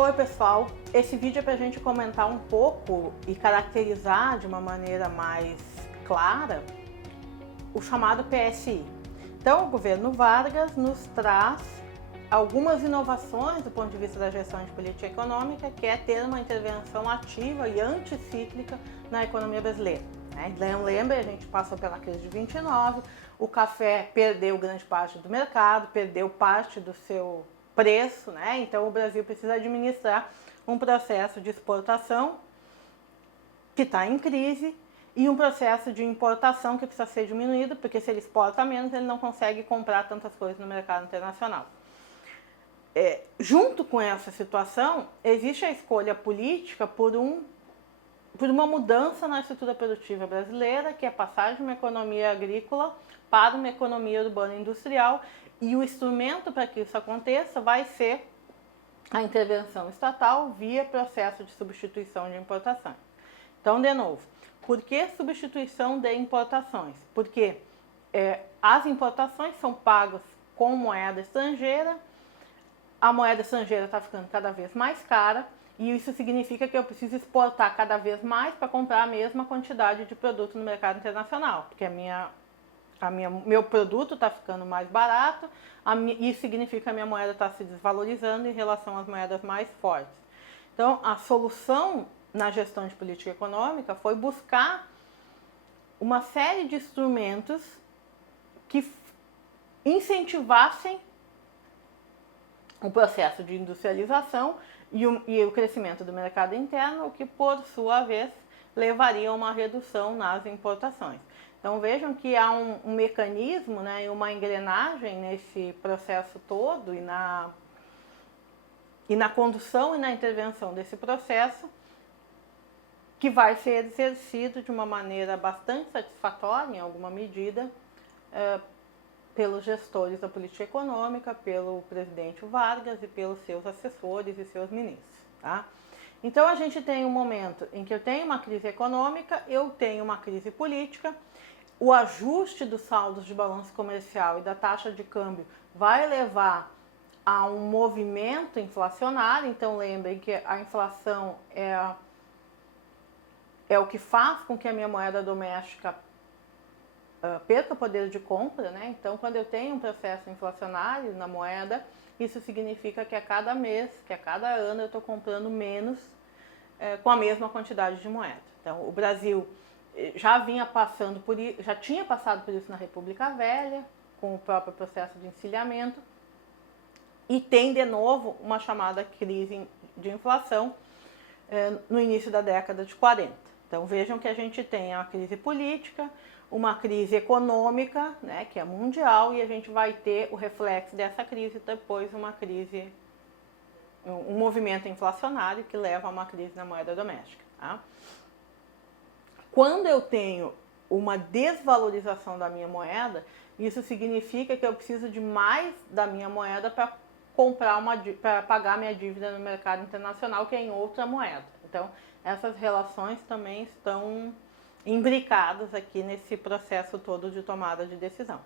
Oi pessoal, esse vídeo é para a gente comentar um pouco e caracterizar de uma maneira mais clara o chamado PSI. Então o governo Vargas nos traz algumas inovações do ponto de vista da gestão de política econômica, que é ter uma intervenção ativa e anticíclica na economia brasileira. Lembra, a gente passou pela crise de 29, o café perdeu grande parte do mercado, perdeu parte do seu preço, Então o Brasil precisa administrar um processo de exportação que está em crise e um processo de importação que precisa ser diminuído, porque se ele exporta menos, ele não consegue comprar tantas coisas no mercado internacional. Junto com essa situação, existe a escolha política por uma mudança na estrutura produtiva brasileira, que é passar de uma economia agrícola para uma economia urbana e industrial, e o instrumento para que isso aconteça vai ser a intervenção estatal via processo de substituição de importações. Então, de novo, por que substituição de importações? Porque as importações são pagas com moeda estrangeira, a moeda estrangeira está ficando cada vez mais cara, e isso significa que eu preciso exportar cada vez mais para comprar a mesma quantidade de produto no mercado internacional, porque meu produto está ficando mais barato, isso significa que a minha moeda está se desvalorizando em relação às moedas mais fortes. Então, a solução na gestão de política econômica foi buscar uma série de instrumentos que incentivassem o processo de industrialização e o crescimento do mercado interno, o que, por sua vez, levaria a uma redução nas importações. Então vejam que há um mecanismo e uma engrenagem nesse processo todo e na condução e na intervenção desse processo, que vai ser exercido de uma maneira bastante satisfatória, em alguma medida, pelos gestores da política econômica, pelo presidente Vargas e pelos seus assessores e seus ministros. Então a gente tem um momento em que eu tenho uma crise econômica, eu tenho uma crise política, o ajuste dos saldos de balanço comercial e da taxa de câmbio vai levar a um movimento inflacionário. Então lembrem que a inflação é o que faz com que a minha moeda doméstica perca poder de compra, Então quando eu tenho um processo inflacionário na moeda, isso significa que a cada mês, que a cada ano eu estou comprando menos com a mesma quantidade de moeda. Então o Brasil já tinha passado por isso na República Velha, com o próprio processo de encilhamento, e tem de novo uma chamada crise de inflação no início da década de 40. Então vejam que a gente tem uma crise política, uma crise econômica, que é mundial, e a gente vai ter o reflexo dessa crise depois um movimento inflacionário que leva a uma crise na moeda doméstica. Quando eu tenho uma desvalorização da minha moeda, isso significa que eu preciso de mais da minha moeda para para pagar minha dívida no mercado internacional, que é em outra moeda. Então, essas relações também estão imbricadas aqui nesse processo todo de tomada de decisão.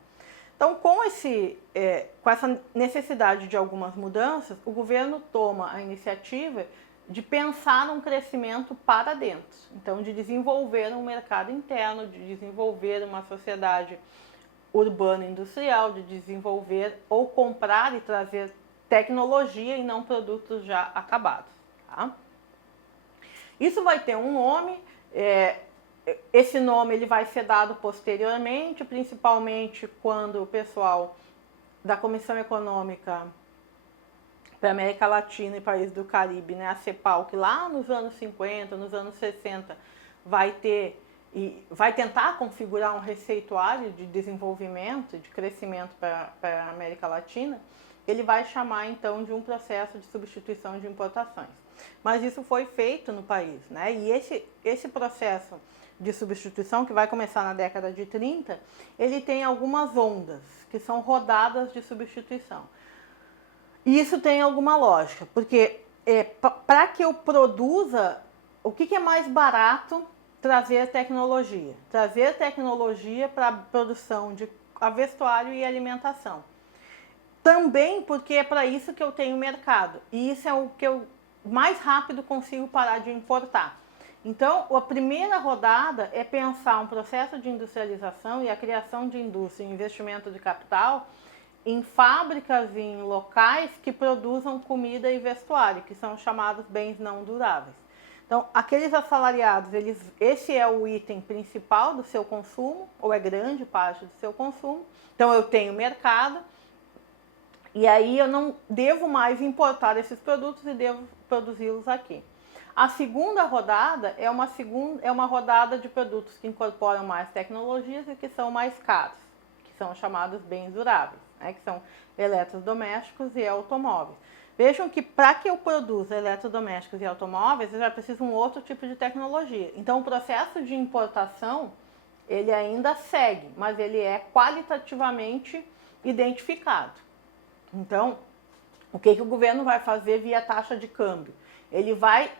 Então, com essa necessidade de algumas mudanças, o governo toma a iniciativa de pensar num crescimento para dentro. Então, de desenvolver um mercado interno, de desenvolver uma sociedade urbana e industrial, de desenvolver ou comprar e trazer tecnologia e não produtos já acabados. Isso vai ter um nome, esse nome ele vai ser dado posteriormente, principalmente quando o pessoal da Comissão Econômica para a América Latina e países do Caribe, a CEPAL, que lá nos anos 50, nos anos 60, vai tentar configurar um receituário de desenvolvimento, de crescimento para a América Latina, ele vai chamar então de um processo de substituição de importações. Mas isso foi feito no país, E esse processo de substituição, que vai começar na década de 30, ele tem algumas ondas, que são rodadas de substituição. E isso tem alguma lógica, porque para que eu produza, o que é mais barato? Trazer tecnologia. Trazer tecnologia para a produção de vestuário e alimentação. Também porque é para isso que eu tenho mercado. E isso é o que eu mais rápido consigo parar de importar. Então, a primeira rodada é pensar um processo de industrialização e a criação de indústria e investimento de capital em fábricas e em locais que produzam comida e vestuário, que são chamados bens não duráveis. Então, aqueles assalariados, esse é o item principal do seu consumo, ou é grande parte do seu consumo. Então, eu tenho mercado, e aí eu não devo mais importar esses produtos e devo produzi-los aqui. A segunda rodada é uma rodada de produtos que incorporam mais tecnologias e que são mais caros, que são chamados bens duráveis, né, que são eletrodomésticos e automóveis. Vejam que para que eu produza eletrodomésticos e automóveis, eu já preciso de um outro tipo de tecnologia. Então, o processo de importação, ele ainda segue, mas ele é qualitativamente identificado. Então, o que o governo vai fazer via taxa de câmbio? Ele vai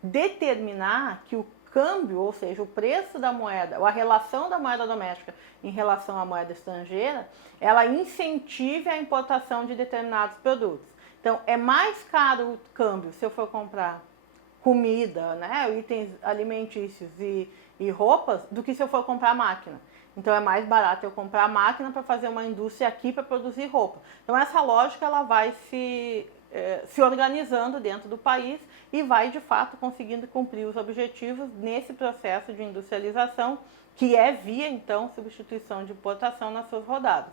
determinar que o câmbio, ou seja, o preço da moeda, ou a relação da moeda doméstica em relação à moeda estrangeira, ela incentive a importação de determinados produtos. Então, é mais caro o câmbio se eu for comprar comida, né, itens alimentícios e roupas, do que se eu for comprar máquina. Então, é mais barato eu comprar máquina para fazer uma indústria aqui para produzir roupa. Então, essa lógica ela vai se organizando dentro do país e vai, de fato, conseguindo cumprir os objetivos nesse processo de industrialização, que é via, então, substituição de importação nas suas rodadas.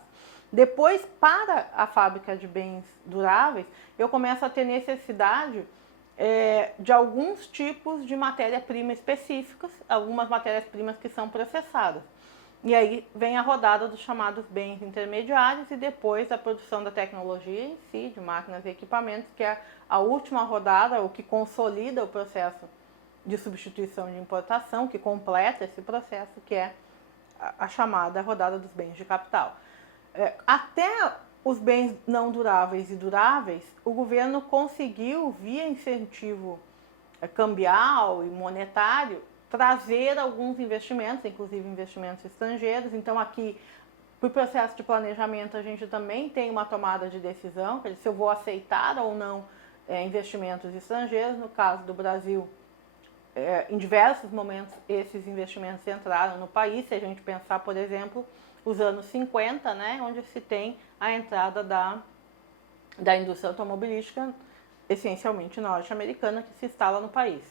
Depois, para a fábrica de bens duráveis, eu começo a ter necessidade de alguns tipos de matéria-prima específicas, algumas matérias-primas que são processadas. E aí vem a rodada dos chamados bens intermediários e depois a produção da tecnologia em si, de máquinas e equipamentos, que é a última rodada, o que consolida o processo de substituição de importação, que completa esse processo, que é a chamada rodada dos bens de capital. Até os bens não duráveis e duráveis, o governo conseguiu, via incentivo cambial e monetário, trazer alguns investimentos, inclusive investimentos estrangeiros. Então, aqui, por processo de planejamento, a gente também tem uma tomada de decisão, se eu vou aceitar ou não investimentos estrangeiros. No caso do Brasil, em diversos momentos, esses investimentos entraram no país. Se a gente pensar, por exemplo, os anos 50, né, onde se tem a entrada da indústria automobilística, essencialmente norte-americana, que se instala no país.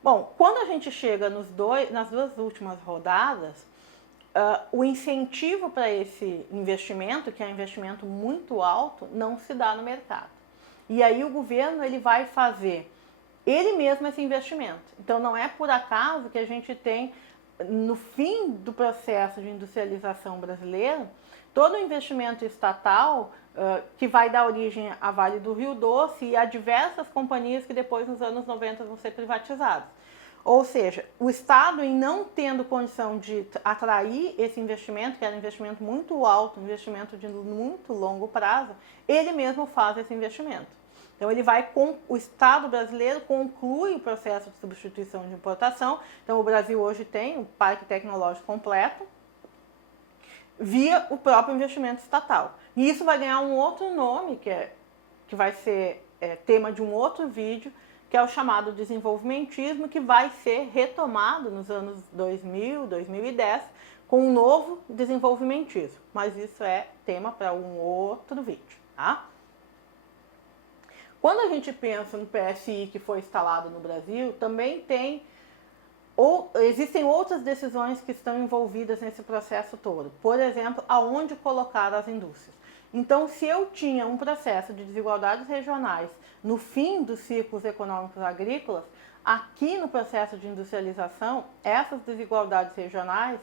Bom, quando a gente chega nas duas últimas rodadas, o incentivo para esse investimento, que é um investimento muito alto, não se dá no mercado. E aí o governo ele vai fazer ele mesmo esse investimento. Então não é por acaso que a gente tem, no fim do processo de industrialização brasileiro, todo o investimento estatal que vai dar origem à Vale do Rio Doce e a diversas companhias que depois, nos anos 90, vão ser privatizadas. Ou seja, o Estado, em não tendo condição de atrair esse investimento, que era um investimento muito alto, um investimento de muito longo prazo, ele mesmo faz esse investimento. Então, o Estado brasileiro conclui o processo de substituição de importação. Então, o Brasil hoje tem um parque tecnológico completo, via o próprio investimento estatal. E isso vai ganhar um outro nome, que vai ser tema de um outro vídeo, que é o chamado desenvolvimentismo, que vai ser retomado nos anos 2000, 2010, com um novo desenvolvimentismo. Mas isso é tema para um outro vídeo, tá? Quando a gente pensa no PSI que foi instalado no Brasil, também existem outras decisões que estão envolvidas nesse processo todo. Por exemplo, aonde colocar as indústrias. Então, se eu tinha um processo de desigualdades regionais no fim dos ciclos econômicos agrícolas, aqui no processo de industrialização, essas desigualdades regionais,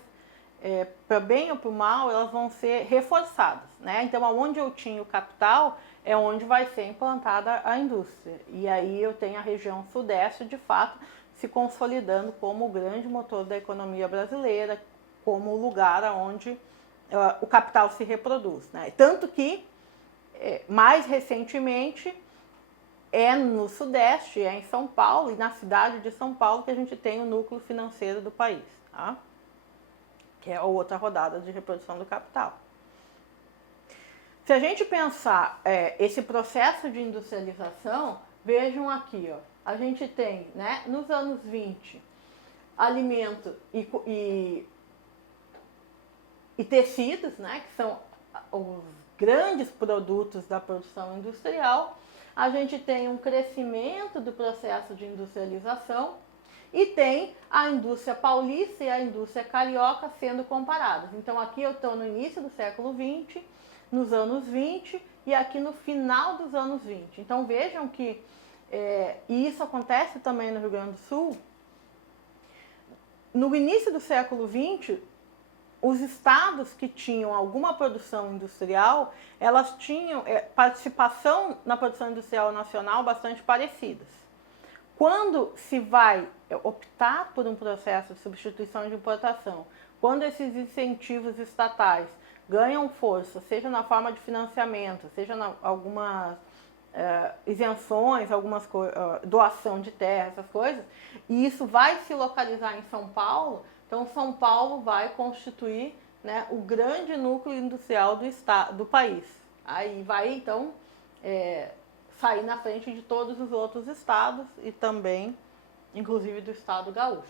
para bem ou para mal, elas vão ser reforçadas, né? Então, aonde eu tinha o capital, é onde vai ser implantada a indústria. E aí eu tenho a região sudeste, de fato, se consolidando como o grande motor da economia brasileira, como o lugar onde o capital se reproduz, né? Tanto que, mais recentemente, é no Sudeste, é em São Paulo, e na cidade de São Paulo, que a gente tem o núcleo financeiro do país, tá? Que é a outra rodada de reprodução do capital. Se a gente pensar esse processo de industrialização, vejam aqui, ó, a gente tem, né, nos anos 20, alimento e tecidos, né, que são os grandes produtos da produção industrial. A gente tem um crescimento do processo de industrialização e tem a indústria paulista e a indústria carioca sendo comparadas. Então aqui eu estou no início do século XX, nos anos 20 e aqui no final dos anos 20. Então vejam que, e isso acontece também no Rio Grande do Sul, no início do século XX, os estados que tinham alguma produção industrial, elas tinham participação na produção industrial nacional bastante parecidas. Quando se vai optar por um processo de substituição de importação, quando esses incentivos estatais ganham força, seja na forma de financiamento, seja em algumas isenções, doação de terra, essas coisas, e isso vai se localizar em São Paulo, então São Paulo vai constituir, né, o grande núcleo industrial do país. Aí vai então sair na frente de todos os outros estados e também, inclusive, do estado gaúcho,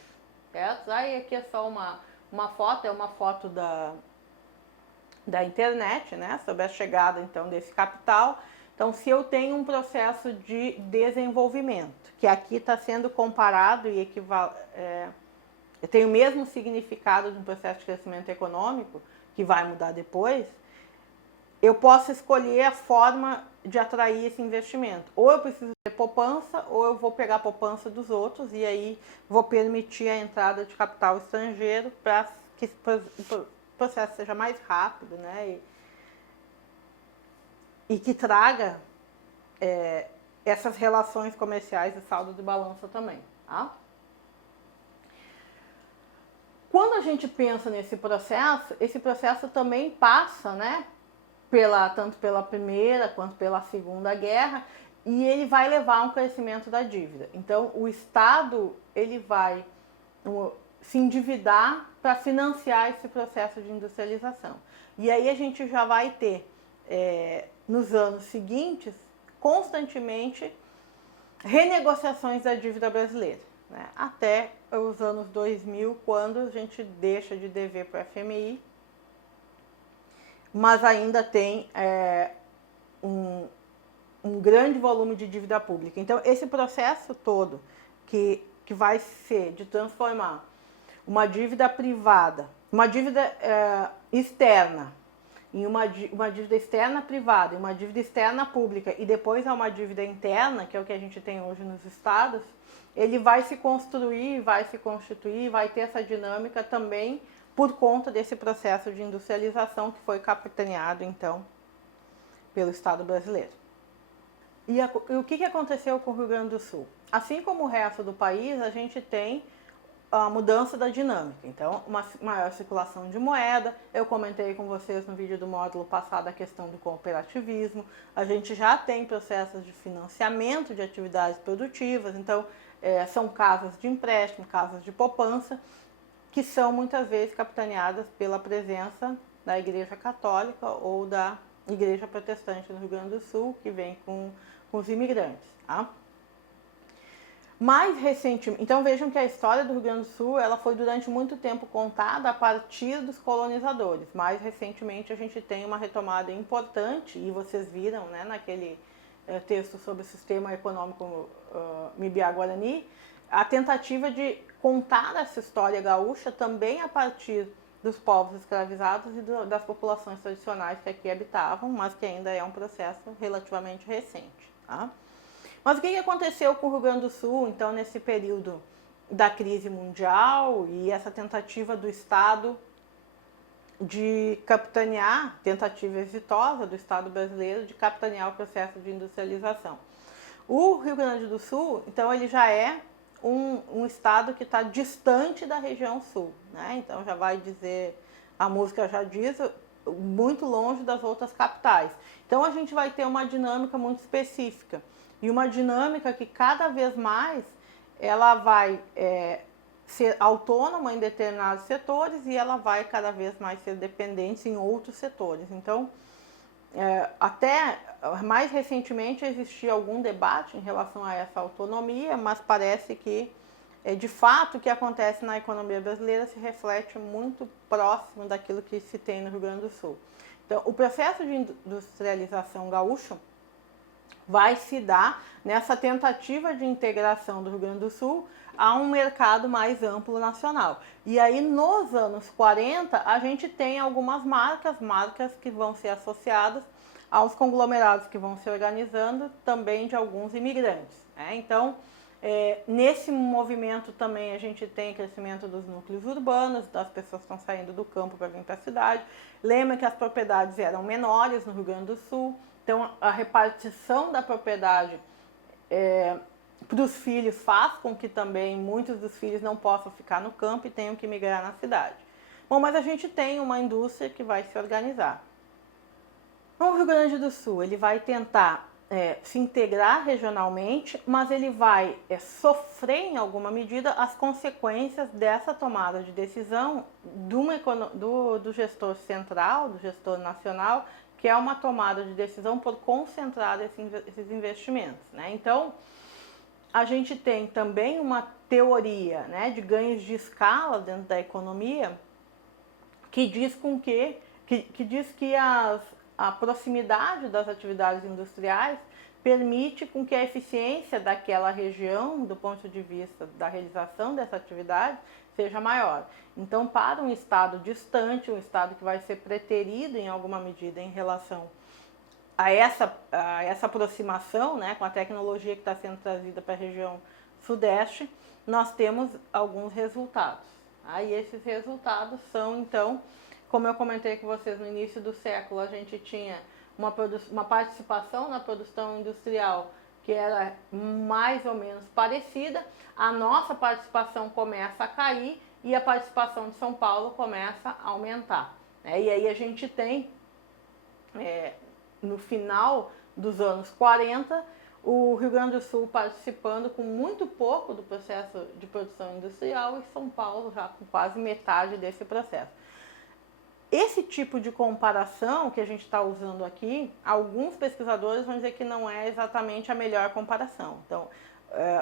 certo? Aí aqui é só uma foto, é uma foto da internet, né, sobre a chegada então desse capital. Então, se eu tenho um processo de desenvolvimento, que aqui está sendo comparado e tem o mesmo significado de um processo de crescimento econômico, que vai mudar depois, eu posso escolher a forma de atrair esse investimento. Ou eu preciso ter poupança, ou eu vou pegar a poupança dos outros e aí vou permitir a entrada de capital estrangeiro para que o processo seja mais rápido, né? E que traga essas relações comerciais e saldo de balança também. Tá? Quando a gente pensa nesse processo, esse processo também passa, né, tanto pela Primeira quanto pela Segunda Guerra, e ele vai levar a um crescimento da dívida. Então, o Estado ele vai se endividar para financiar esse processo de industrialização. E aí a gente já vai ter, nos anos seguintes, constantemente renegociações da dívida brasileira, né? Até os anos 2000, quando a gente deixa de dever para o FMI, mas ainda tem um grande volume de dívida pública. Então, esse processo todo que vai ser de transformar uma dívida privada, uma dívida externa, em uma dívida externa privada, uma dívida externa pública e depois a uma dívida interna, que é o que a gente tem hoje nos estados, ele vai se construir, vai se constituir, vai ter essa dinâmica também por conta desse processo de industrialização que foi capitaneado, então, pelo Estado brasileiro. E o que aconteceu com o Rio Grande do Sul? Assim como o resto do país, a gente tem a mudança da dinâmica. Então, uma maior circulação de moeda. Eu comentei com vocês no vídeo do módulo passado a questão do cooperativismo. A gente já tem processos de financiamento de atividades produtivas. Então, são casas de empréstimo, casas de poupança, que são muitas vezes capitaneadas pela presença da Igreja Católica ou da Igreja Protestante no Rio Grande do Sul, que vem com os imigrantes. Tá? Mais recentemente, então vejam que a história do Rio Grande do Sul ela foi durante muito tempo contada a partir dos colonizadores. Mais recentemente a gente tem uma retomada importante, e vocês viram, né, naquele texto sobre o sistema econômico Mibiá-Guarani, a tentativa de contar essa história gaúcha também a partir dos povos escravizados e das populações tradicionais que aqui habitavam, mas que ainda é um processo relativamente recente. Tá? Mas o que aconteceu com o Rio Grande do Sul, então, nesse período da crise mundial e essa tentativa do Estado de capitanear, tentativa exitosa do Estado brasileiro de capitanear o processo de industrialização? O Rio Grande do Sul, então, ele já é um estado que está distante da região sul, né? Então já vai dizer, a música já diz, muito longe das outras capitais. Então a gente vai ter uma dinâmica muito específica e uma dinâmica que cada vez mais ela vai ser autônoma em determinados setores e ela vai cada vez mais ser dependente em outros setores. Então Até mais recentemente existia algum debate em relação a essa autonomia, mas parece que, de fato, o que acontece na economia brasileira se reflete muito próximo daquilo que se tem no Rio Grande do Sul. Então, o processo de industrialização gaúcho vai se dar nessa tentativa de integração do Rio Grande do Sul a um mercado mais amplo nacional. E aí, nos anos 40, a gente tem algumas marcas que vão ser associadas aos conglomerados que vão se organizando, também de alguns imigrantes. Então, nesse movimento também a gente tem crescimento dos núcleos urbanos, das pessoas que estão saindo do campo para vir para a cidade. Lembra que as propriedades eram menores no Rio Grande do Sul, então a repartição da propriedade para os filhos faz com que também muitos dos filhos não possam ficar no campo e tenham que migrar na cidade. Bom, mas a gente tem uma indústria que vai se organizar. O Rio Grande do Sul ele vai tentar se integrar regionalmente, mas ele vai sofrer em alguma medida as consequências dessa tomada de decisão do gestor central, do gestor nacional, que é uma tomada de decisão por concentrar esses investimentos. Então, a gente tem também uma teoria de ganhos de escala dentro da economia que diz que a proximidade das atividades industriais permite com que a eficiência daquela região, do ponto de vista da realização dessa atividade, seja maior. Então, para um estado distante, um estado que vai ser preterido em alguma medida em relação a essa aproximação com a tecnologia que está sendo trazida para a região sudeste, nós temos alguns resultados. E esses resultados são, então, como eu comentei com vocês no início do século, a gente tinha uma participação na produção industrial que era mais ou menos parecida, a nossa participação começa a cair e a participação de São Paulo começa a aumentar. E aí a gente tem, no final dos anos 40, o Rio Grande do Sul participando com muito pouco do processo de produção industrial e São Paulo já com quase metade desse processo. Esse tipo de comparação que a gente está usando aqui, alguns pesquisadores vão dizer que não é exatamente a melhor comparação. Então,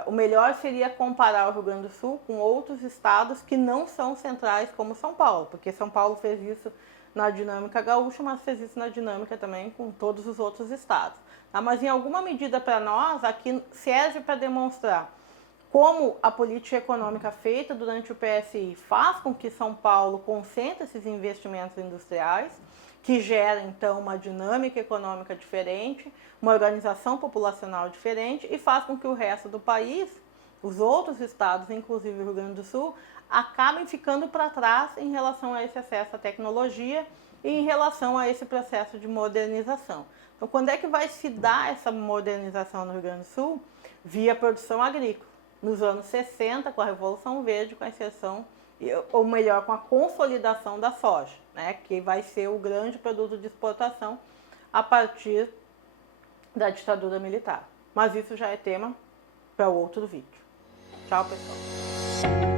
o melhor seria comparar o Rio Grande do Sul com outros estados que não são centrais como São Paulo, porque São Paulo fez isso na dinâmica gaúcha, mas fez isso na dinâmica também com todos os outros estados. Mas em alguma medida para nós, aqui serve para demonstrar como a política econômica feita durante o PSI faz com que São Paulo concentre esses investimentos industriais, que gera então uma dinâmica econômica diferente, uma organização populacional diferente e faz com que o resto do país, os outros estados, inclusive o Rio Grande do Sul, acabem ficando para trás em relação a esse acesso à tecnologia e em relação a esse processo de modernização. Então, quando é que vai se dar essa modernização no Rio Grande do Sul? Via produção agrícola. Nos anos 60, com a Revolução Verde, com a inserção, ou melhor, com a consolidação da soja, que vai ser o grande produto de exportação a partir da ditadura militar. Mas isso já é tema para outro vídeo. Tchau, pessoal!